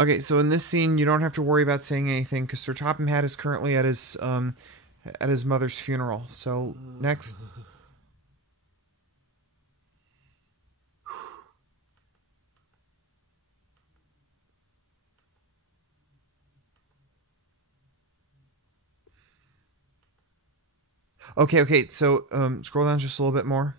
Okay, so in this scene, you don't have to worry about saying anything because Sir Topham Hatt is currently at his mother's funeral. So next. Okay, so scroll down just a little bit more.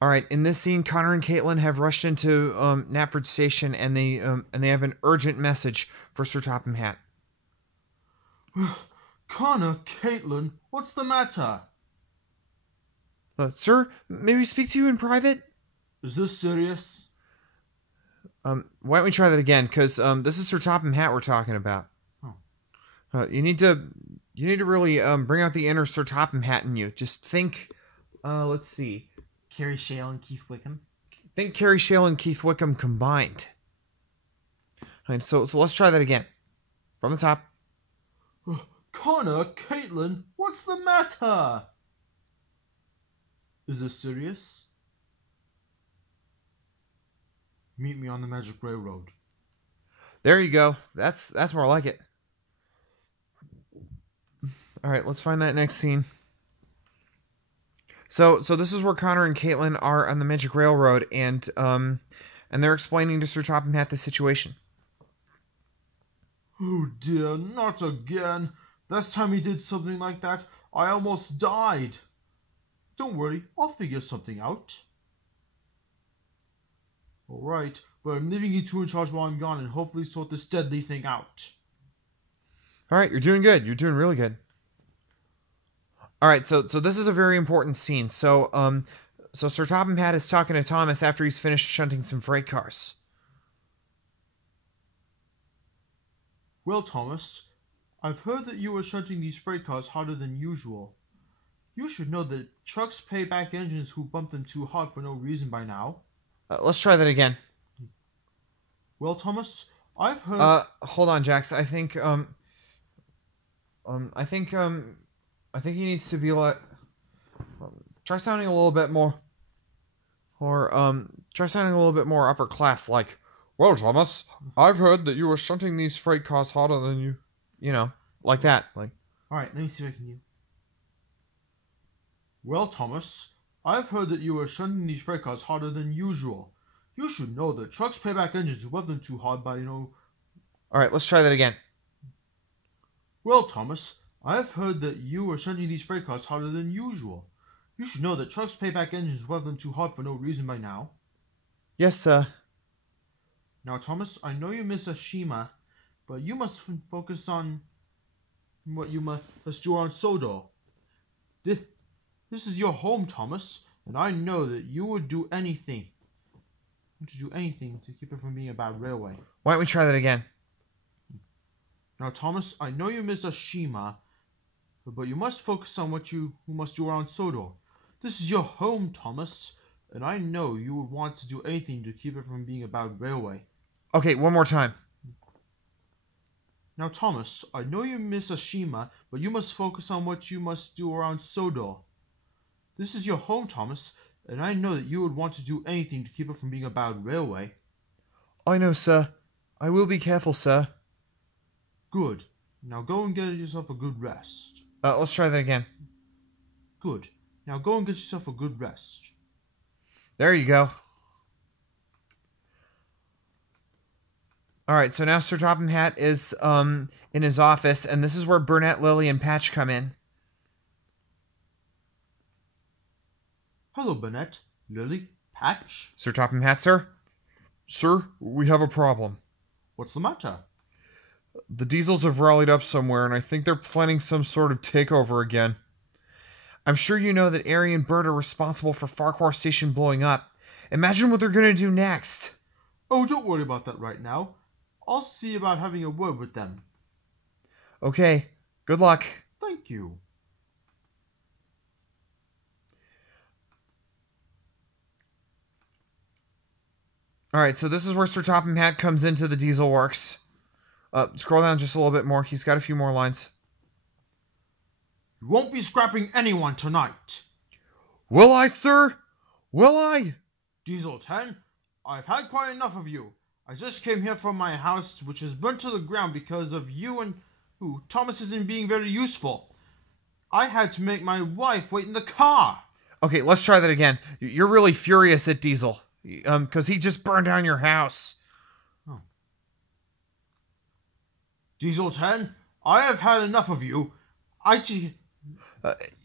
All right, in this scene, Connor and Caitlin have rushed into Knapford Station, and they have an urgent message for Sir Topham Hatt. Connor, Caitlin, what's the matter? Sir, may we speak to you in private? Is this serious? Why don't we try that again? Because this is Sir Topham Hatt we're talking about. Oh. You need to really bring out the inner Sir Topham Hatt in you. Just think. Let's see. Carrie Shale and Keith Wickham. Think Carrie Shale and Keith Wickham combined. All right, so let's try that again. From the top. Connor, Caitlin, what's the matter? Is this serious? Meet me on the Magic Railroad. There you go. That's more like it. All right, let's find that next scene. So this is where Connor and Caitlin are on the Magic Railroad, and they're explaining to Sir Topham Hatt the situation. Oh dear, not again. Last time he did something like that, I almost died. Don't worry, I'll figure something out. Alright, but I'm leaving you two in charge while I'm gone and hopefully sort this deadly thing out. Alright, you're doing good. You're doing really good. Alright, so this is a very important scene. So Sir Topham Hatt is talking to Thomas after he's finished shunting some freight cars. Well, Thomas, I've heard that you were shunting these freight cars harder than usual. You should know that trucks pay back engines who bump them too hard for no reason by now. Let's try that again. Well, Thomas, I've heard... Hold on, Jax. I think he needs to be like... try sounding a little bit more... Or, try sounding a little bit more upper class, like... Well, Thomas, I've heard that you were shunting these freight cars harder than you... You know, like that. Like. Alright, let me see if I can do... Well, Thomas, I've heard that you were shunting these freight cars harder than usual. You should know that trucks pay back engines who bump them too hard by, Alright, let's try that again. Well, Thomas, I've heard that you were shunting these freight cars harder than usual. You should know that trucks pay back engines who bump them too hard for no reason by now. Yes, sir. Now, Thomas, I know you miss Ashima, but you must focus on what you must do on SODOR. This is your home, Thomas, and I know that you would do anything. To keep it from being a bad railway. Why don't we try that again? Now, Thomas, I know you miss Ashima, but you must focus on what you must do around SODOR. This is your home, Thomas, and I know you would want to do anything to keep it from being a bad railway. Okay, one more time. Now, Thomas, I know you miss Ashima, but you must focus on what you must do around SODOR. This is your home, Thomas, and I know that you would want to do anything to keep it from being a bad railway. I know, sir. I will be careful, sir. Good. Now go and get yourself a good rest. Let's try that again. Good. Now go and get yourself a good rest. There you go. Alright, so now Sir Topham Hatt is in his office, and this is where Burnett, Lily, and Patch come in. Hello, Burnett, Lily, Patch. Sir Topham Hatt, sir? Sir, we have a problem. What's the matter? The Diesels have rallied up somewhere, and I think they're planning some sort of takeover again. I'm sure you know that Ari and Bert are responsible for Farquhar Station blowing up. Imagine what they're going to do next. Oh, don't worry about that right now. I'll see about having a word with them. Okay, good luck. Thank you. Alright, so this is where Sir Topham Hatt comes into the Diesel Works. Scroll down just a little bit more. He's got a few more lines. You won't be scrapping anyone tonight. Will I, sir? Will I? Diesel 10, I've had quite enough of you. I just came here from my house, which is burnt to the ground because of you and Thomas isn't being very useful. I had to make my wife wait in the car. Okay, let's try that again. You're really furious at Diesel, because he just burned down your house. Oh. Diesel 10, I have had enough of you.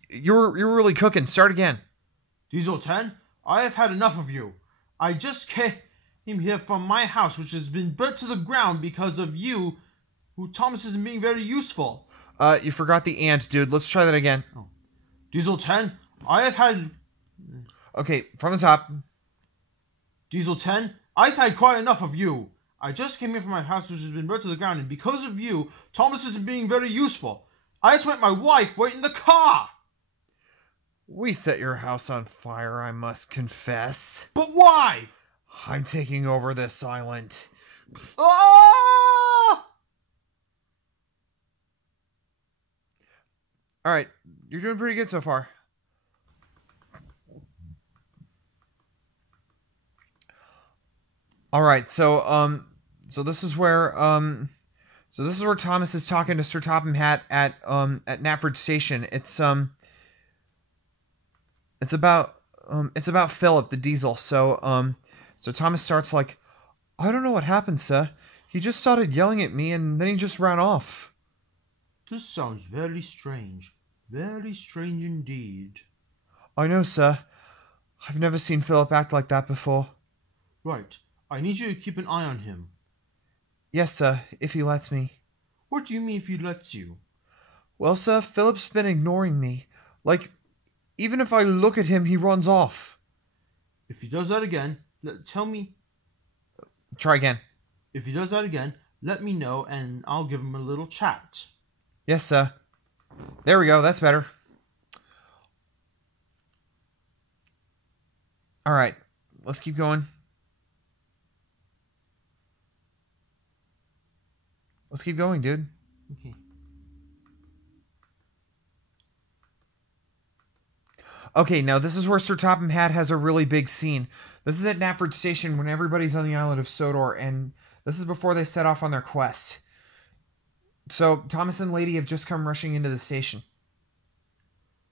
You're really cooking. Start again. Diesel 10, I have had enough of you. I just came here from my house, which has been burnt to the ground because of you, Thomas isn't being very useful. You forgot the ant, dude. Let's try that again. Oh. Diesel 10, I have had... Okay, from the top. Diesel 10, I've had quite enough of you. I just came here from my house, which has been burnt to the ground, and because of you, Thomas isn't being very useful. I had to make my wife wait in the car. We set your house on fire, I must confess. But why? I'm taking over this island. Ah! Alright, you're doing pretty good so far. Alright, so this is where Thomas is talking to Sir Topham Hatt at Knapford Station. It's about Philip the Diesel. So Thomas starts like, I don't know what happened, sir. He just started yelling at me and then he just ran off. This sounds very strange. Very strange indeed. I know, sir. I've never seen Philip act like that before. Right. I need you to keep an eye on him. Yes, sir, if he lets me. What do you mean if he lets you? Well, sir, Philip's been ignoring me. Like, even if I look at him, he runs off. If he does that again, tell me. Try again. If he does that again, let me know and I'll give him a little chat. Yes, sir. There we go, that's better. Alright, let's keep going. Let's keep going, dude. Okay. Okay, now this is where Sir Topham Hatt has a really big scene. This is at Knapford Station when everybody's on the island of Sodor, and this is before they set off on their quest. So, Thomas and Lady have just come rushing into the station.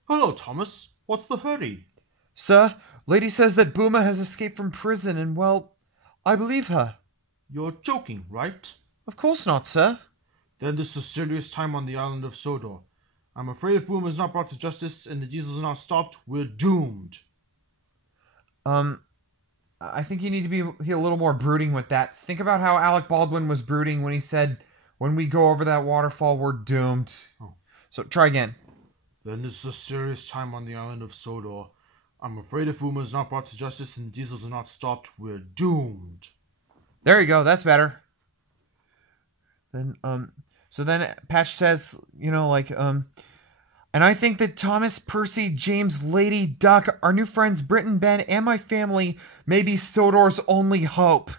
Hello, Thomas. What's the hurry? Sir, Lady says that Booma has escaped from prison, and well, I believe her. You're joking, right? Of course not, sir. Then this is a serious time on the island of Sodor. I'm afraid if Booma is not brought to justice and the diesels are not stopped, we're doomed. I think you need to be a little more brooding with that. Think about how Alec Baldwin was brooding when he said, when we go over that waterfall, we're doomed. Oh. So, try again. Then this is a serious time on the island of Sodor. I'm afraid if Booma is not brought to justice and the diesels are not stopped, we're doomed. There you go, that's better. Then, so then Patch says, you know, like, and I think that Thomas, Percy, James, Lady, Duck, our new friends Britton, Ben, and my family may be Sodor's only hope.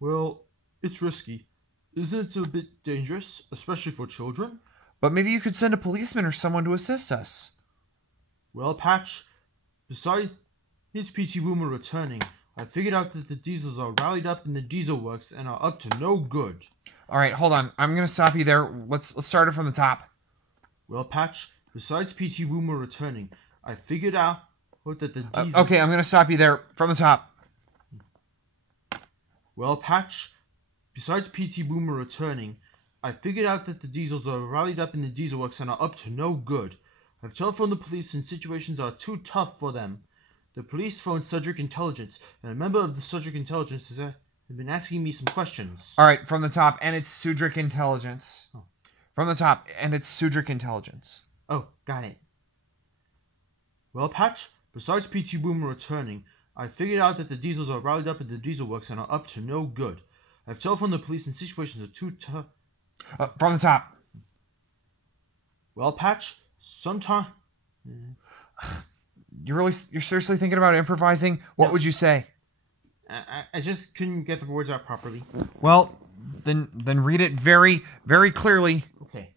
Well, it's risky. Isn't it a bit dangerous, especially for children? But maybe you could send a policeman or someone to assist us. Well, Patch, besides it's P.T. Boomer returning, I figured out that the diesels are rallied up in the diesel works and are up to no good. Alright, hold on. I'm going to stop you there. Let's start it from the top. Well, Patch, besides P.T. Boomer returning, I figured out that the diesels... Okay, I'm going to stop you there from the top. Well, Patch, besides P.T. Boomer returning, I figured out that the diesels are rallied up in the diesel works and are up to no good. I've telephoned the police and situations are too tough for them. The police phoned SODOR Intelligence, and a member of the SODOR Intelligence has been asking me some questions. Alright, from the top, and it's SODOR Intelligence. Oh. From the top, and it's SODOR Intelligence. Oh, got it. Well, Patch, besides P.T. Boomer returning, I figured out that the diesels are rallied up in the diesel works and are up to no good. I've telephoned the police and situations are too tough. From the top. Well, Patch, sometime... You're seriously thinking about improvising? What would you say? I just couldn't get the words out properly. Well, then read it very, very clearly. Okay.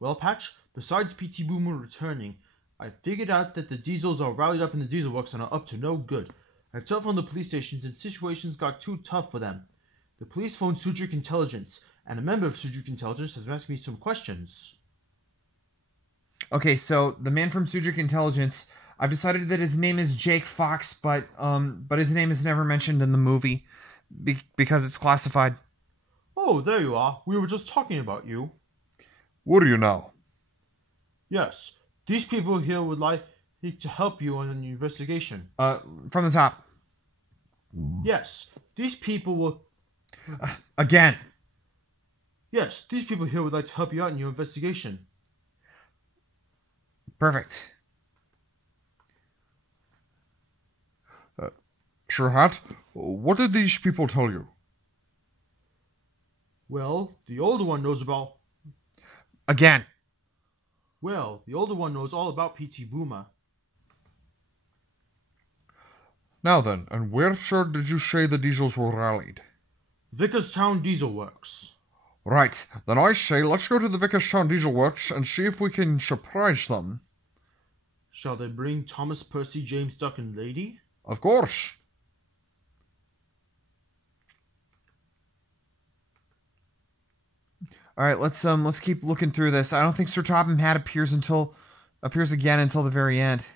Well, Patch, besides P.T. Boomer returning, I figured out that the diesels are rallied up in the diesel works and are up to no good. I've telephoned the police stations and situations got too tough for them. The police phoned SODOR Intelligence, and a member of SODOR Intelligence has asked me some questions. Okay, so the man from SODOR Intelligence, I've decided that his name is Jake Fox, but his name is never mentioned in the movie because it's classified. Oh, there you are. We were just talking about you. What do you know? Yes, these people here would like to help you on an investigation. From the top. Yes, these people will... Again. Yes, these people here would like to help you out in your investigation. Perfect. Sure, Hat. What did these people tell you? Well, the older one knows about... Again. Well, the older one knows all about P.T. Boomer. Now then, and where, sir, did you say the diesels were rallied? Vickerstown Diesel Works. Right, then I say let's go to the Vickerstown Diesel Works and see if we can surprise them. Shall they bring Thomas, Percy, James, Duck, and Lady? Of course. All right, let's keep looking through this. I don't think Sir Topham Hatt appears again until the very end.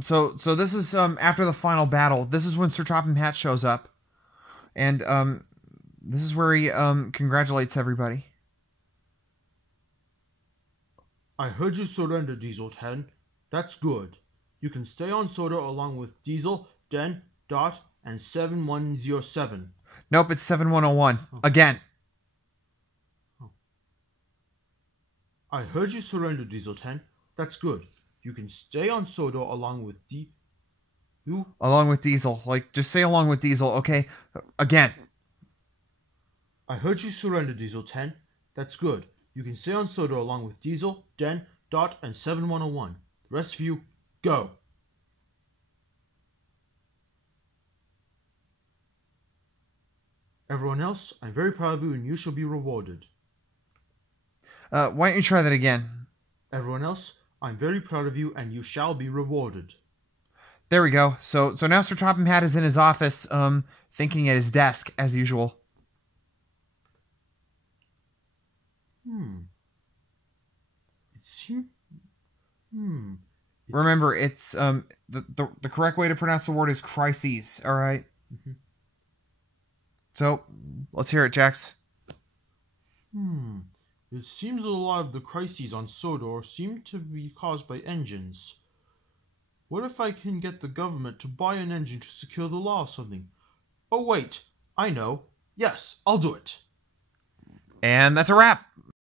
So this is after the final battle. This is when Sir Topham Hatt shows up, and this is where he congratulates everybody. I heard you surrender, Diesel 10. That's good. You can stay on SODOR along with Diesel, Den, Dot, and 7107. Nope, it's 7101. Oh. Again. Oh. I heard you surrender, Diesel 10. That's good. You can stay on SODOR along with Along with Diesel. Like, just say along with Diesel, okay? Again. I heard you surrender, Diesel 10. That's good. You can stay on SODOR along with Diesel, Den, Dot, and 7101. The rest of you, go. Everyone else, I'm very proud of you and you shall be rewarded. Why don't you try that again? Everyone else, I'm very proud of you and you shall be rewarded. There we go. So now Sir Topham Hatt is in his office, thinking at his desk, as usual. Remember, it's the correct way to pronounce the word is crises. All right. Mm-hmm. So let's hear it, Jax. It seems a lot of the crises on SODOR seem to be caused by engines. What if I can get the government to buy an engine to secure the law or something? Oh wait, I know. Yes, I'll do it. And that's a wrap.